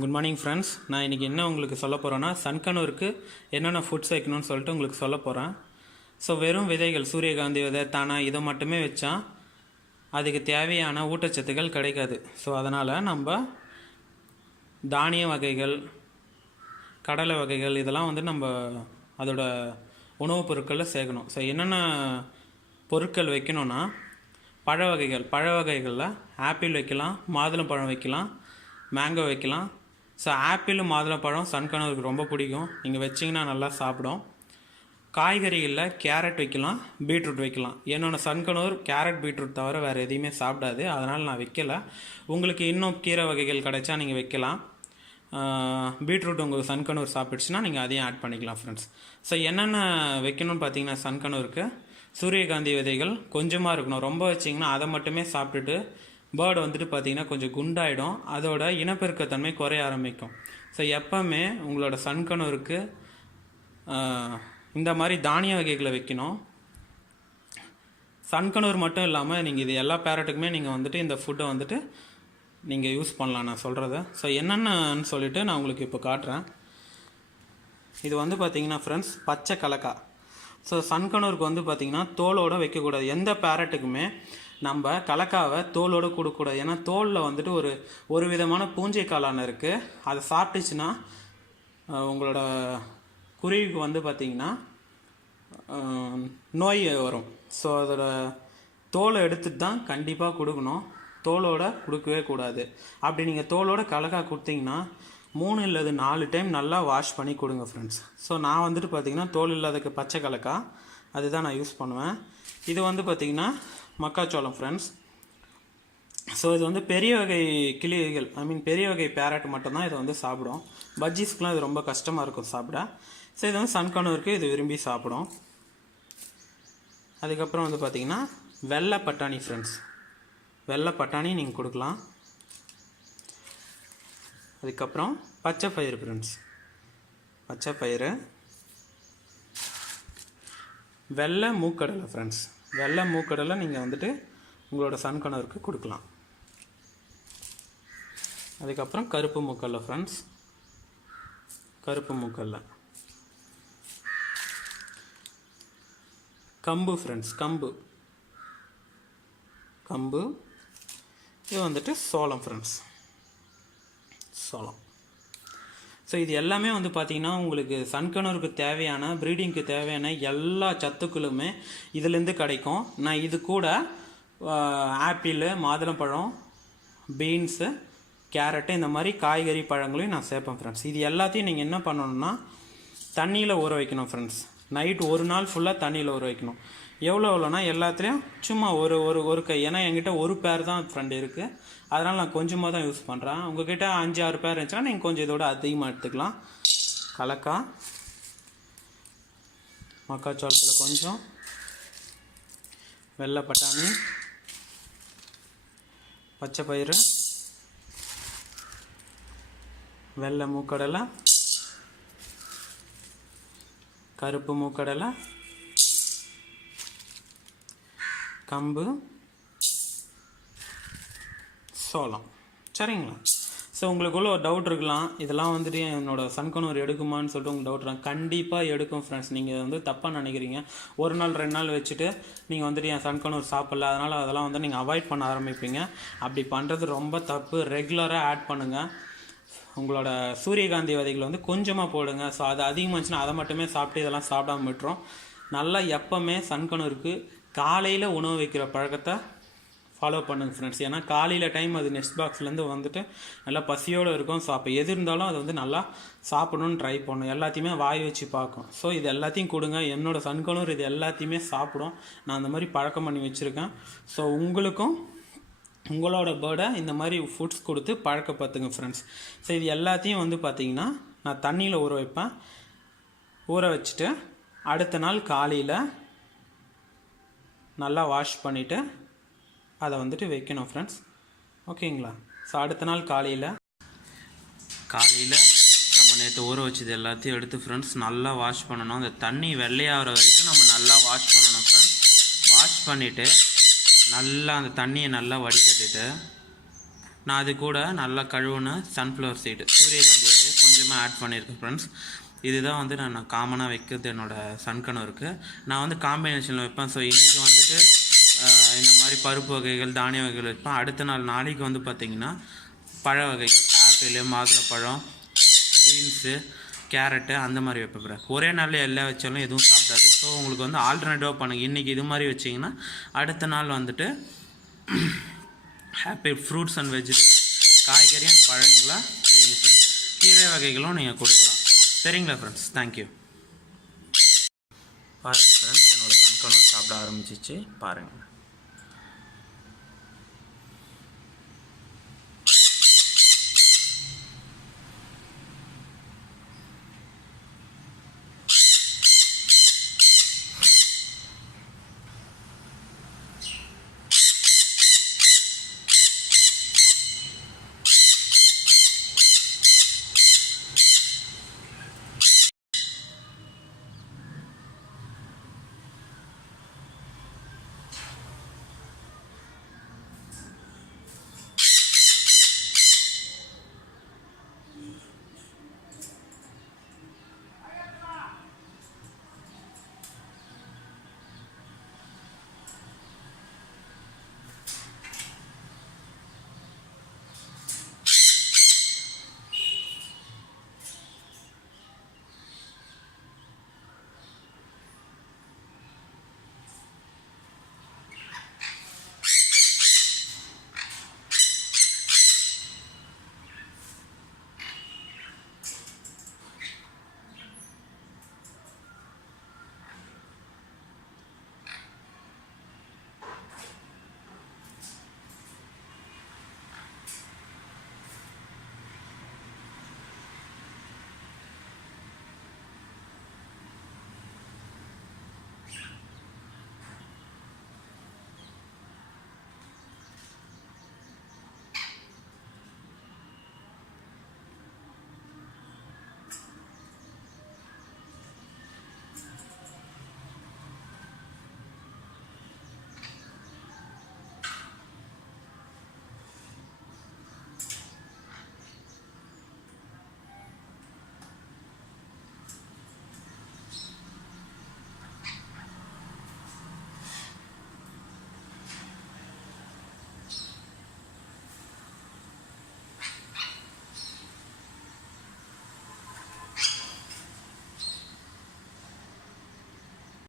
Good morning friends. நான் இன்றைக்கி என்ன உங்களுக்கு சொல்ல போகிறேன்னா, சன்கனூருக்கு என்னென்ன ஃபுட்ஸ் வைக்கணும்னு சொல்லிட்டு உங்களுக்கு சொல்ல போகிறேன். ஸோ வெறும் விதைகள், சூரியகாந்தி விதை, தானா இதை மட்டுமே வச்சா அதுக்கு தேவையான ஊட்டச்சத்துக்கள் கிடைக்காது. ஸோ அதனால் நம்ம தானிய வகைகள், கடலை வகைகள் இதெல்லாம் நம்ம அதோட உணவுப் பொருட்களில் சேர்க்கணும். ஸோ என்னென்ன பொருட்கள் வைக்கணும்னா, பழ வகைகளில் ஆப்பிள் வைக்கலாம், மாதுளம்பழம் வைக்கலாம், மேங்கோ வைக்கலாம். ஸோ ஆப்பிள் மாதுளம்பழம் சன்கனூருக்கு ரொம்ப பிடிக்கும். நீங்கள் வச்சிங்கன்னா நல்லா சாப்பிடும். காய்கறிகளில் கேரட் வைக்கலாம், பீட்ரூட் வைக்கலாம். என்னோட சன்கனூர் கேரட் பீட்ரூட் தவிர வேறு எதையுமே சாப்பிடாது, அதனால் நான் வைக்கலை. உங்களுக்கு இன்னும் கீரை வகைகள் கிடைச்சா நீங்கள் வைக்கலாம். பீட்ரூட் உங்களுக்கு சன்கனூர் சாப்பிடுச்சுன்னா நீங்கள் அதையும் ஆட் பண்ணிக்கலாம் ஃப்ரெண்ட்ஸ். ஸோ என்னென்ன வைக்கணும்னு பார்த்தீங்கன்னா, சன்கனூருக்கு சூரியகாந்தி விதைகள் கொஞ்சமாக இருக்கணும். ரொம்ப வச்சிங்கன்னா அதை மட்டுமே சாப்பிட்டுட்டு பேர்டு பார்த்திங்கன்னா கொஞ்சம் குண்டாயிடும், அதோட இனப்பெருக்கத்தன்மை குறைய ஆரம்பிக்கும். ஸோ எப்போவுமே உங்களோட சன்கனூருக்கு இந்த மாதிரி தானிய வகைகளை வைக்கணும். சன்கனூர் மட்டும் இல்லாமல் நீங்கள் இது எல்லா பேரட்டுக்குமே நீங்கள் இந்த ஃபுட்டை நீங்கள் யூஸ் பண்ணலாம் நான் சொல்கிறத. ஸோ என்னென்னு சொல்லிவிட்டு நான் உங்களுக்கு இப்போ காட்டுறேன். இது பார்த்திங்கன்னா ஃப்ரெண்ட்ஸ், பச்சை கலக்கா. ஸோ சன்கனூருக்கு பார்த்திங்கன்னா தோலோடு வைக்கக்கூடாது. எந்த பேரட்டுக்குமே நம்ம கலக்காவை தோலோடு கொடுக்கக்கூடாது. ஏன்னா தோலில் ஒரு விதமான பூஞ்சை காளான் இருக்குது. அதை சாப்பிட்டுச்சுன்னா உங்களோட குருவிக்கு பார்த்திங்கன்னா நோய் வரும். ஸோ அதோட தோலை எடுத்துகிட்டு தான் கண்டிப்பாக கொடுக்கணும், தோலோடு கொடுக்கவே கூடாது. அப்படி நீங்கள் தோலோட கலக்கா கொடுத்தீங்கன்னா 3 இல்லது 4 டைம் நல்லா வாஷ் பண்ணி கொடுங்க ஃப்ரெண்ட்ஸ். ஸோ நான் பார்த்திங்கன்னா தோல் இல்லாதக்கு பச்சை கலக்கா அதுதான் நான் யூஸ் பண்ணுவேன். இது பார்த்திங்கன்னா மக்காச்சோளம் ஃப்ரெண்ட்ஸ். ஸோ இது பெரிய வகை கிளிகள், பெரிய வகை பேரட் மட்டும்தான் இதை சாப்பிடும். பஜ்ஜீஸ்க்குலாம் இது ரொம்ப கஷ்டமாக இருக்கும் சாப்பிட. ஸோ இது சன்கனூருக்கு இது விரும்பி சாப்பிடும். அதுக்கப்புறம் பார்த்திங்கன்னா வெள்ளை பட்டாணி ஃப்ரெண்ட்ஸ், வெள்ளை பட்டாணி நீங்கள் கொடுக்கலாம். அதுக்கப்புறம் பச்சை பயிறு ஃப்ரெண்ட்ஸ், பச்சை பயிறு. வெள்ளை மூக்கடலை ஃப்ரெண்ட்ஸ், வெள்ளை மூக்கடலை நீங்கள் உங்களோட சன்கனூருக்கு கொடுக்கலாம். அதுக்கப்புறம் கருப்பு மூக்கடலை ஃப்ரெண்ட்ஸ், கருப்பு மூக்கடலை. கம்பு ஃப்ரெண்ட்ஸ், கம்பு. இது சோளம் ஃப்ரெண்ட்ஸ், சோளம். ஸோ இது எல்லாமே பார்த்திங்கன்னா உங்களுக்கு சன்கனூருக்கு தேவையான, ப்ரீடிங்க்கு தேவையான எல்லா சத்துக்களுமே இதிலேருந்து கிடைக்கும். நான் இது கூட ஆப்பிள், மாதுளம்பழம், பீன்ஸு, கேரட்டு இந்த மாதிரி காய்கறி பழங்களையும் நான் சேர்ப்பேன் ஃப்ரெண்ட்ஸ். இது எல்லாத்தையும் நீங்கள் என்ன பண்ணணுன்னா தண்ணியில் ஊற வைக்கணும் ஃப்ரெண்ட்ஸ். நைட்டு ஒரு நாள் ஃபுல்லாக தண்ணியில் ஊற வைக்கணும். எவ்வளோனா எல்லாத்துலேயும் சும்மா ஒரு கை. ஏன்னா என்கிட்ட ஒரு பேர் தான் ஃப்ரெண்ட் இருக்குது, அதனால் நான் கொஞ்சமாக தான் யூஸ் பண்ணுறேன். உங்கள்கிட்ட 5-6 பேர் இருந்துச்சுன்னா நீங்கள் கொஞ்சம் இதோட அதிகமாக எடுத்துக்கலாம். கலக்கா, மக்காச்சோளத்தில் கொஞ்சம், வெள்ளை பட்டாணி, பச்சை பயிறு, வெள்ளை மூக்கடலை, கருப்பு மூக்கடலை, கம்பு, சோளம். சரிங்களா? ஸோ உங்களுக்குள்ள ஒரு டவுட் இருக்கலாம், இதெல்லாம் என்னோட சன்கனூர் எடுக்குமான்னு சொல்லிட்டு உங்களுக்கு டவுட் இருக்காங்க. கண்டிப்பாக எடுக்கும் ஃப்ரெண்ட்ஸ். நீங்கள் தப்பாக நினைக்கிறீங்க. ஒரு நாள் 2 நாள் வச்சுட்டு நீங்கள் என் சன்கனூர் சாப்பிடல, அதனால் அதெல்லாம் நீங்கள் அவாய்ட் பண்ண ஆரம்பிப்பீங்க. அப்படி பண்ணுறது ரொம்ப தப்பு. ரெகுலராக ஆட் பண்ணுங்கள். உங்களோட சூரியகாந்தி விதைகள் கொஞ்சமாக போடுங்க. ஸோ அது அதிகமாச்சுன்னா அதை மட்டுமே சாப்பிட்டு இதெல்லாம் சாப்பிடாம விட்டுரும். நல்லா எப்போவுமே சன்கனூருக்கு காலையில் உணவு வைக்கிற பழக்கத்தை ஃபாலோ பண்ணுங்க ஃப்ரெண்ட்ஸ். ஏன்னா காலையில் டைம் அது நெக்ஸ்ட் பாக்ஸ்லேருந்து நல்லா பசியோடு இருக்கும். ஸோ அப்போ எது இருந்தாலும் அது நல்லா சாப்பிடணுன்னு ட்ரை பண்ணும். எல்லாத்தையுமே வாய் வச்சு பார்க்கும். ஸோ இது எல்லாத்தையும் கொடுங்க. என்னோடய சன்கனூர் இது எல்லாத்தையுமே சாப்பிடும். நான் அந்த மாதிரி பழக்கம் பண்ணி வச்சுருக்கேன். ஸோ உங்களுக்கும் உங்களோட பேர்டை இந்த மாதிரி ஃபுட்ஸ் கொடுத்து பழக்கப்படுத்துங்க ஃப்ரெண்ட்ஸ். ஸோ இது எல்லாத்தையும் பார்த்திங்கன்னா நான் தண்ணியில் ஊற வைப்பேன். ஊற வச்சுட்டு அடுத்த நாள் காலையில் நல்லா வாஷ் பண்ணிவிட்டு அதை வைக்கணும் ஃப்ரெண்ட்ஸ். ஓகேங்களா? ஸோ அடுத்த நாள் காலையில் நம்ம நேற்று ஊற வச்சது எல்லாத்தையும் எடுத்து ஃப்ரெண்ட்ஸ் நல்லா வாஷ் பண்ணணும். அந்த தண்ணி வெள்ளையாகிற வரைக்கும் நம்ம நல்லா வாஷ் பண்ணணும் ஃப்ரெண்ட்ஸ். வாஷ் பண்ணிவிட்டு நல்லா அந்த தண்ணியை நல்லா வடிகட்டிட்டு நான் அது கூட நல்லா கழுவுன சன்ஃப்ளவர் சீடு சூரியகாந்தி விதையை கொஞ்சமாக ஆட் பண்ணியிருக்கேன் ஃப்ரெண்ட்ஸ். இதுதான் வந்து நான் காமனாக வைக்கிறது என்னோடய சன்கனூருக்கு. நான் வந்து காம்பினேஷனில் வைப்பேன். ஸோ இன்றைக்கி வந்துட்டு இந்த மாதிரி பருப்பு வகைகள் தானிய வகைகள் வைப்பேன். அடுத்த நாளைக்கு வந்து பார்த்திங்கன்னா பழ வகைகள் ஆப்பிள், மாதுளப்பழம், பீன்ஸு, கேரட்டு அந்த மாதிரி வைப்பேன். ஒரே நாளில் எல்லாம் வச்சாலும் எதுவும் சாப்பிடாது. ஸோ உங்களுக்கு வந்து ஆல்டர்னேட்டிவாக பண்ணுங்கள். இன்றைக்கி இது மாதிரி வச்சிங்கன்னா அடுத்த நாள் வந்துட்டு ஹாப்பி ஃப்ரூட்ஸ் அண்ட் வெஜிடபிள்ஸ் காய்கறி அண்ட் பழங்களாக வைங்க ஃப்ரெண்ட்ஸ். கீரை வகைகளும் நீங்கள் கொடுக்கலாம். சரிங்களா ஃப்ரெண்ட்ஸ்? தேங்க்யூ. பாருங்கள் ஃப்ரெண்ட்ஸ், என்னோடய சன்கனூர் சாப்பிட ஆரம்பிச்சிச்சு பாருங்கள்.